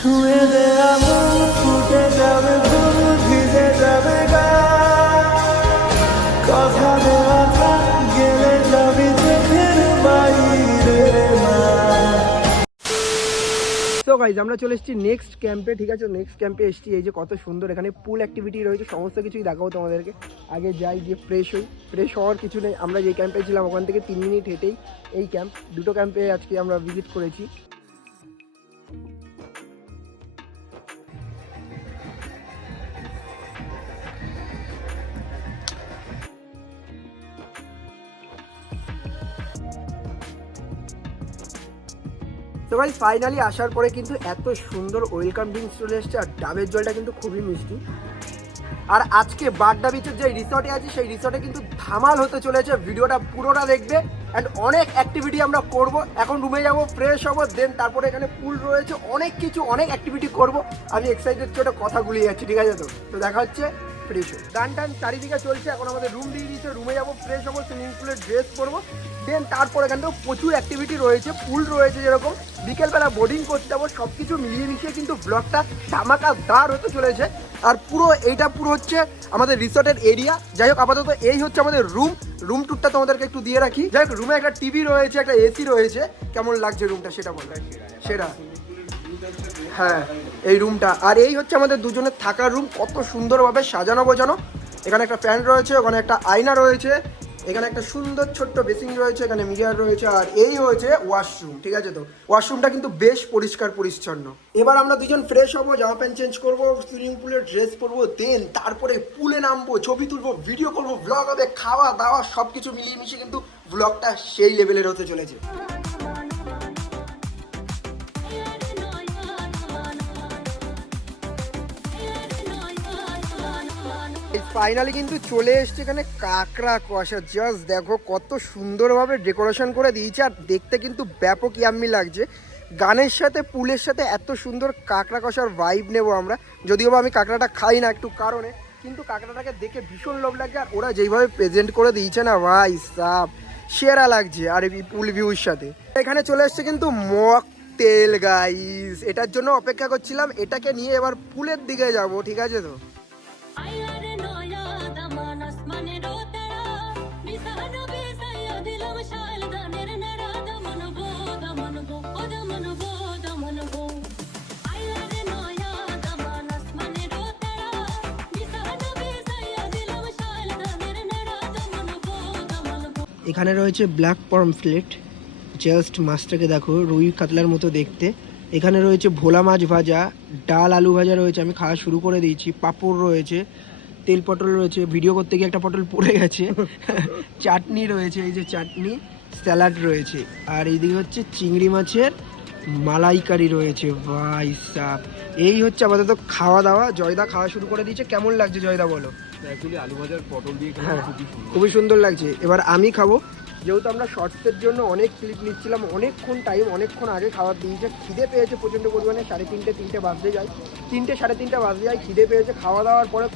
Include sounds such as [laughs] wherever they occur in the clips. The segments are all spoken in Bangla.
ছুঁয়ে দে আগুন ফুটে যাবে ফুল ভিজে যাবে গা। কথা দেওয়া থাক, গেলে যাবি চোখের বাইরে গাইজ আমরা চলে এসেছি নেক্সট ক্যাম্পে ঠিক আছে? নেক্সট ক্যাম্পে এসেছি, এই যে কত সুন্দর, এখানে পুল অ্যাক্টিভিটি রয়েছে, সমস্ত কিছুই দেখাবো তোমাদেরকে। আগে যাই, গিয়ে ফ্রেশ হই। ফ্রেশ হওয়ার কিছু নেই, আমরা যে ক্যাম্পে ছিলাম, ওখান থেকে তিন মিনিট হেঁটেই এই ক্যাম্প দুটো ক্যাম্পে আজকে আমরা ভিজিট করেছি। তো ভাই ফাইনালি আসার পরে কিন্তু এত সুন্দর ওয়েলকাম ড্রিঙ্কস চলে এসছে আর ডাবের জলটা কিন্তু খুবই মিষ্টি। আর আজকে বাড্ডা বিচের যে রিসর্টে আছে, সেই রিসর্টে কিন্তু ধামাল হতে চলেছে। ভিডিওটা পুরোটা দেখবে অ্যান্ড অনেক অ্যাক্টিভিটি আমরা করব। এখন রুমে যাব ফ্রেশ হব দেন তারপরে এখানে পুল রয়েছে, অনেক কিছু, অনেক অ্যাক্টিভিটি করব। আমি এক্সাইটেড ছোট কথা গুলিয়ে যাচ্ছি ঠিক আছে তো? তো দেখা হচ্ছে। ফ্রেশ হয়ে গান টান চারিদিকে চলছে, এখন আমাদের রুম দিয়ে দিয়েছে রুমে যাব ফ্রেশ হব সুইমিং পুলের ড্রেস পরবো দেন তারপর এখান থেকে প্রচুর অ্যাক্টিভিটি রয়েছে পুল রয়েছে যেরকম। বিকেলবেলা বোর্ডিং করতে যাব সব কিছু মিলিয়ে মিশিয়ে কিন্তু ব্লগটা ধামাকাদার হতে চলেছে। আর পুরো এইটা পুরো হচ্ছে আমাদের রিসর্টের এরিয়া যাই হোক, আপাতত এই হচ্ছে আমাদের রুম রুম টুরটা তোমাদেরকে একটু দিয়ে রাখি। যাই হোক রুমে একটা টিভি রয়েছে, একটা এসি রয়েছে। কেমন লাগছে রুমটা সেটা বলো। সেটা। হ্যাঁ এই রুমটা আর এই হচ্ছে আমাদের দুজনের থাকার রুম কত সুন্দরভাবে সাজানো গোছানো। এখানে একটা ফ্যান রয়েছে, ওখানে একটা আয়না রয়েছে, এখানে একটা সুন্দর ছোট্ট বেসিং রয়েছে, এখানে মিরার রয়েছে, আর এই হয়েছে ওয়াশরুম ঠিক আছে তো? ওয়াশরুমটা কিন্তু বেশ পরিষ্কার পরিচ্ছন্ন। এবার আমরা দুজন ফ্রেশ হব, জামা প্যান্ট চেঞ্জ করব সুইমিং পুলের ড্রেস পরবো দেন তারপরে পুলে নামবো, ছবি তুলবো ভিডিও করব ব্লগ হবে, খাওয়া দাওয়া সব কিছু মিলিয়ে মিশিয়ে কিন্তু ব্লগটা সেই লেভেলের হতে চলেছে। ফাইনালি কিন্তু চলে এসছে এখানে কাঁকড়া কষা। জাস্ট দেখো কত সুন্দরভাবে ডেকোরেশন করে দিয়েছে, আর দেখতে কিন্তু ব্যাপক ইয়াম্মি লাগছে। গানের সাথে, পুলের সাথে এত সুন্দর কাঁকড়া কষার ভাইব নেব আমরা। যদিও বা আমি কাঁকড়াটা খাই না একটু কারণে, কিন্তু কাঁকড়াটাকে দেখে ভীষণ লোভ লাগছে, আর ওরা যেইভাবে প্রেজেন্ট করে দিয়েছে না, ভাই সাপ সেরা লাগছে। আর এই পুল ভিউর সাথে। এখানে চলে এসছে কিন্তু মক তেল গাইস এটার জন্য অপেক্ষা করছিলাম, এটাকে নিয়ে এবার পুলের দিকে যাব, ঠিক আছে তো? এখানে রয়েছে ব্ল্যাক পমফ্লেট, জাস্ট মাছটাকে দেখো, রুই কাতলার মতো দেখতে। এখানে রয়েছে ভোলা মাছ ভাজা, ডাল আলু ভাজা রয়েছে, আমি খাওয়া শুরু করে দিয়েছি, পাঁপড় রয়েছে, তেল পটল রয়েছে ভিডিও করতে গিয়ে একটা পটল পড়ে গেছে, [laughs] চাটনি রয়েছে, এই যে চাটনি, স্যালাড রয়েছে, আর এইদিকে হচ্ছে চিংড়ি মাছের মালাইকারি রয়েছে, ভাই সাপ এই হচ্ছে আপাতত খাওয়া দাওয়া, জয়দা খাওয়া শুরু করে দিয়েছে, কেমন লাগছে জয়দা বলো? অ্যাকচুয়ালি আলু ভাজার পটল দিয়ে খেলে হ্যাঁ। খুবই সুন্দর। খুবই সুন্দর লাগছে। এবার আমি খাব। যেহেতু আমরা শর্টসের জন্য অনেক ক্লিপ নিচ্ছিলাম অনেকক্ষণ টাইম অনেকক্ষণ আগে খাবার দিয়েছে। খিদে পেয়েছে প্রচণ্ড পরিমাণে সাড়ে তিনটে তিনটে বাজতে যায়। তিনটে সাড়ে তিনটে বাজতে যায় খিদে পেয়েছে। খাওয়া দাওয়ার পরে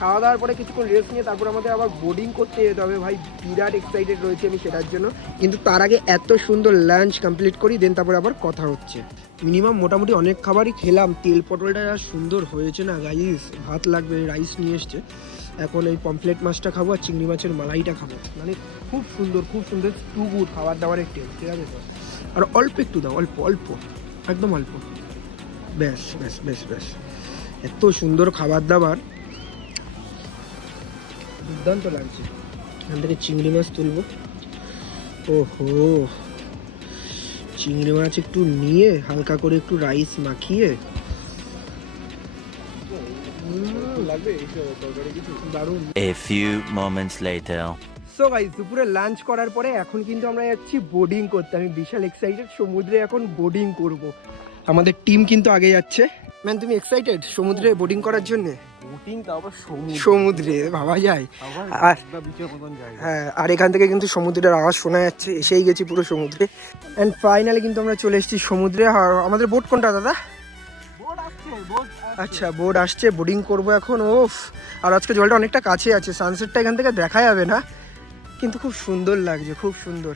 খাওয়া দাওয়ার পরে কিছুক্ষণ রেস্ট নিয়ে তারপর আমাদের আবার বোর্ডিং করতে যেতে হবে। ভাই, বিরাট এক্সাইটেড রয়েছে আমি সেটার জন্য। কিন্তু তার আগে এত সুন্দর লাঞ্চ কমপ্লিট করি দেন তারপরে আবার কথা হচ্ছে। মিনিমাম মোটামুটি অনেক খাবারই খেলাম। তেল পটলটা যা সুন্দর হয়েছে না রাইস ভাত লাগবে রাইস নিয়ে এসছে। এখন এই পমফ্লেট মাছটা খাব আর চিংড়ি মাছের মালাইটা খাব। মানে খুব সুন্দর খুব সুন্দর টু গুড খাবার দাবারের টেস্ট ঠিক আছে তো? আর অল্প একটু দাও, অল্প অল্প, একদম অল্প। ব্যাস ব্যাস ব্যাস ব্যাস। এত সুন্দর খাবার দাবার। দুর্দান্ত লাগছে। এখান থেকে চিংড়ি মাছ তুলবো। ওহো চিংড়ি মাছ একটু নিয়ে হালকা করে একটু রাইস মাখিয়ে। লাগবে এই দারুণ। A few moments later. So guys দুপুরে লাঞ্চ করার পরে এখন কিন্তু আমরা যাচ্ছি বোর্ডিং করতে। আমি বিশাল এক্সাইটেড সমুদ্রে এখন বোর্ডিং করব। আমাদের টিম কিন্তু আগে যাচ্ছে। ম্যান তুমি এক্সাইটেড সমুদ্রে বোর্ডিং করার জন্য? বোটিং তারপর সমুদ্রে। ভাবা যায়। আর হ্যাঁ আর এখান থেকে কিন্তু সমুদ্রের আওয়াজ শোনা যাচ্ছে এসেই গেছি পুরো সমুদ্রে। অ্যান্ড ফাইনালি কিন্তু আমরা চলে এসেছি সমুদ্রে। আর আমাদের বোট কোনটা দাদা? বোট বোট আচ্ছা বোট আসছে বোর্ডিং করব এখন ওফ আর আজকে জলটা অনেকটা কাছে আছে সানসেটটা এখান থেকে দেখা যাবে না। কিন্তু খুব সুন্দর লাগছে খুব সুন্দর।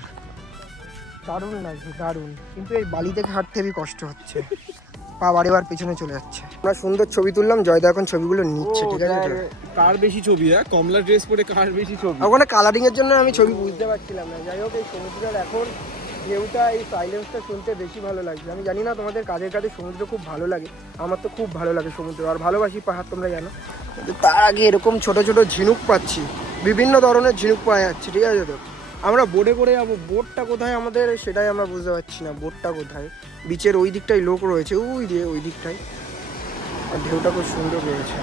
দারুণ লাগছে দারুণ। কিন্তু এই বালি থেকে হাঁটতে হেবি কষ্ট হচ্ছে। পা বাড়ি বার পিছনে চলে যাচ্ছে। আমরা সুন্দর ছবি তুললাম জয়দা এখন ছবিগুলো নিচ্ছে ঠিক আছে? তো? কার বেশি ছবি হ্যাঁ? কমলা ড্রেস পরে কার বেশি ছবি? আর ওখানে কালারিং এর জন্য আমি ছবি বুঝতে পারছিলাম না। যাই হোক এই সমুদ্রের এখন ঢেউটা এই সাইলেন্সটা শুনতে বেশি ভালো লাগছে। আমি জানি না তোমাদের কাদের কাদের সমুদ্র খুব ভালো লাগে। আমার তো খুব ভালো লাগে সমুদ্র আর ভালোবাসি পাহাড় তোমরা জানো। কিন্তু তার আগে এরকম ছোট ছোট ঝিনুক পাচ্ছি। বিভিন্ন ধরনের ঝিনুক পাওয়া যাচ্ছে ঠিক আছে তো? আমরা বোটে করে যাব। বোটটা কোথায় আমাদের? সেটাই আমরা বুঝতে পারছি না। বোটটা কোথায়? বিচের ওই দিকটাই লোক রয়েছে, ওই দিয়ে ওই দিকটাই আর ঢেউটা খুব সুন্দর রয়েছে।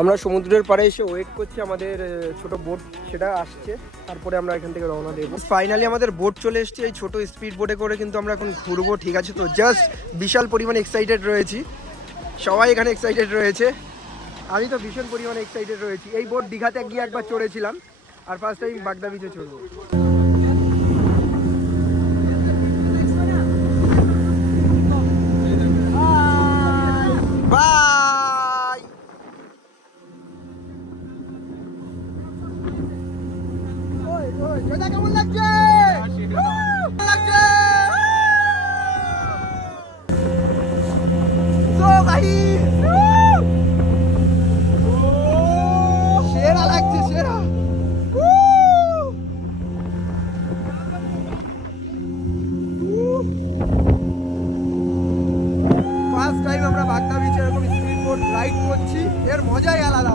আমরা সমুদ্রের পাড়ে এসে ওয়েট করছি, আমাদের ছোট বোট সেটা আসছে, তারপরে আমরা এখান থেকে রওনা দেবো। ফাইনালি আমাদের বোট চলে এসেছে, এই ছোট স্পিড বোটে করে কিন্তু আমরা এখন ঘুরবো, ঠিক আছে? তো জাস্ট বিশাল পরিমাণে এক্সাইটেড রয়েছি। সবাই এখানে এক্সাইটেড রয়েছে। আমি তো ভীষণ পরিমাণে এক্সাইটেড রয়েছি। এই বোট দীঘাতে গিয়ে একবার চড়েছিলাম। আর ফার্স্ট টাইম বাগদা বিচে চড়বো। বাই রাইড করছি এর মজাই আলাদা।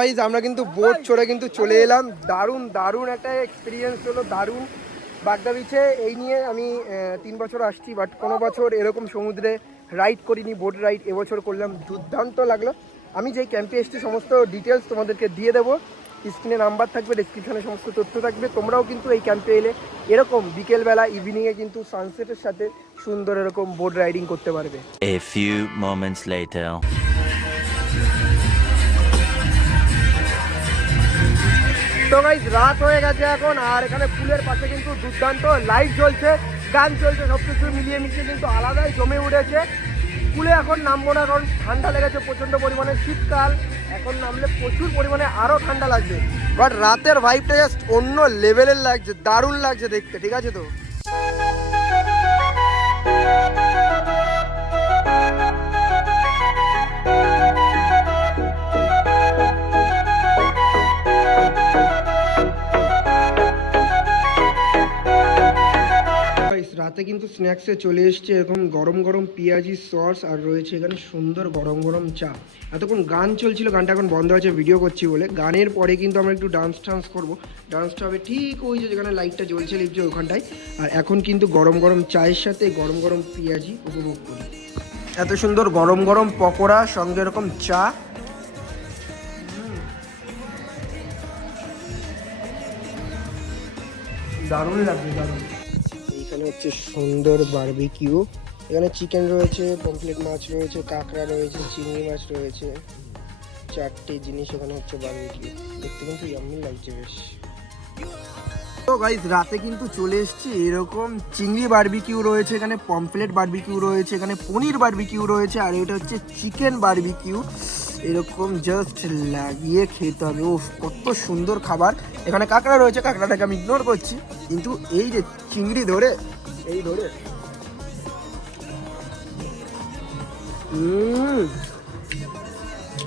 গাইজ আমরা কিন্তু বোট চড়ে কিন্তু চলে এলাম। দারুণ দারুণ একটা এক্সপিরিয়েন্স হলো, দারুণ। বাগদা বিচে এই নিয়ে আমি তিন বছর আসছি বাট কোনো বছর এরকম সমুদ্রে রাইড করিনি বোট রাইড এবছর করলাম। দুর্দান্ত লাগল। আমি যেই ক্যাম্পে এসেছি, সমস্ত ডিটেলস তোমাদেরকে দিয়ে দেবো। স্ক্রিনে নাম্বার থাকবে ডিসক্রিপশনে সমস্ত তথ্য থাকবে। তোমরাও কিন্তু এই ক্যাম্পে এলে এরকম বিকেলবেলা ইভিনিংয়ে কিন্তু সানসেটের সাথে সুন্দর এরকম বোট রাইডিং করতে পারবে। A few moments later. তো গাইজ রাত হয়ে গেছে এখন, আর এখানে পুলের পাশে কিন্তু দুর্দান্ত লাইট জ্বলছে, গান চলছে সব কিছু মিলিয়ে মিশিয়ে কিন্তু আলাদাই জমে উঠেছে। পুলে এখন নামবো না, কারণ ঠান্ডা লেগেছে প্রচণ্ড পরিমাণে শীতকাল, এখন নামলে প্রচুর পরিমাণে আরও ঠান্ডা লাগছে বাট রাতের ভাইবটা জাস্ট অন্য লেভেলের লাগছে, দারুণ লাগছে দেখতে, ঠিক আছে তো? রাতে কিন্তু স্ন্যাক্সে চলে এসছে এরকম গরম গরম পেঁয়াজি সস আর রয়েছে এখানে সুন্দর গরম গরম চা। এতক্ষণ গান চলছিল, গানটা এখন বন্ধ আছে ভিডিও করছি বলে। গানের পরে কিন্তু আমরা একটু ডান্স টান্স করব। ডান্সটা হবে ঠিক ওই যে যেখানে লাইটটা জ্বলছে লিপছে ওখানটায়। আর এখন কিন্তু গরম গরম চায়ের সাথে গরম গরম পেঁয়াজি উপভোগ করি। এত সুন্দর গরম গরম পকোড়া, সঙ্গে এরকম চা। দারুণ লাগবে দারুণ। এইখানে হচ্ছে সুন্দর বারবিকিউ। এখানে চিকেন রয়েছে, পমফ্লেট মাছ রয়েছে, কাঁকড়া রয়েছে, চিংড়ি মাছ রয়েছে। চারটে জিনিস এখানে হচ্ছে বারবিকিউ। দেখতে কিন্তু ইয়াম্মি লাগছে বেশ। তো রাতে কিন্তু চলে এসেছি। এরকম চিংড়ি বারবিকিউ রয়েছে, এখানে পমফ্লেট বারবিকিউ রয়েছে, এখানে পনির বারবিকিউ রয়েছে, আর এটা হচ্ছে চিকেন বারবিকিউ। এরকম জাস্ট লাগিয়ে খেতে হবে। ও কত সুন্দর খাবার। এখানে কাঁকড়া রয়েছে, কাঁকড়াটাকে আমি ইগনোর করছি। কিন্তু এই যে চিংড়ি ধরে, এই ধরে।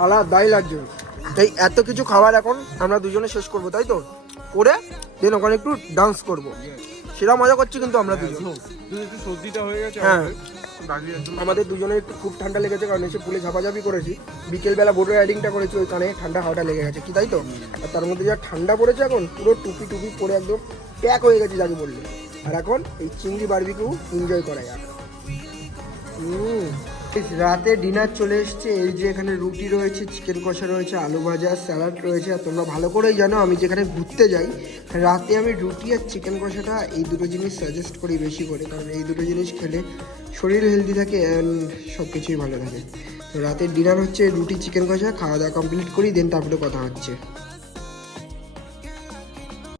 আলাদাই লাগছে। তাই এত কিছু খাবার এখন আমরা দুজনে শেষ করব, তাই তো? করে দেন ওখানে একটু ডান্স করব। সেটা মজা করছি কিন্তু আমরা দুজন। একটু সর্দিটা হয়ে গেছে হ্যাঁ। আমাদের, দুজনের একটু খুব ঠান্ডা লেগেছে কারণ এসে পুলে ঝাপাঝাপি করেছি। বিকেলবেলা বোটের রাইডিংটা করেছি ওই কানে ঠান্ডা হাওয়াটা লেগে গেছে। কি তাই তো? আর তার মধ্যে যা ঠান্ডা পড়েছে এখন পুরো টুপি টুপি পরে একদম প্যাক হয়ে গেছে যাকে বললে। আর এখন এই চিংড়ি বার্বিকেও এনজয় করা যাক। হুম রাতে ডিনার চলে এসছে। এই যে এখানে রুটি রয়েছে, চিকেন কষা রয়েছে, আলু ভাজা, স্যালাড রয়েছে। আর তোমরা ভালো করেই জানো, আমি যেখানে ঘুরতে যাই, রাতে আমি রুটি আর চিকেন কষাটা এই দুটো জিনিস সাজেস্ট করি বেশি করে। কারণ এই দুটো জিনিস খেলে শরীর হেলদি থাকে অ্যান্ড সব কিছুই ভালো থাকে। তো রাতের ডিনার হচ্ছে রুটি, চিকেন কষা, খাওয়া দাওয়া কমপ্লিট করি দেন তারপরে কথা হচ্ছে।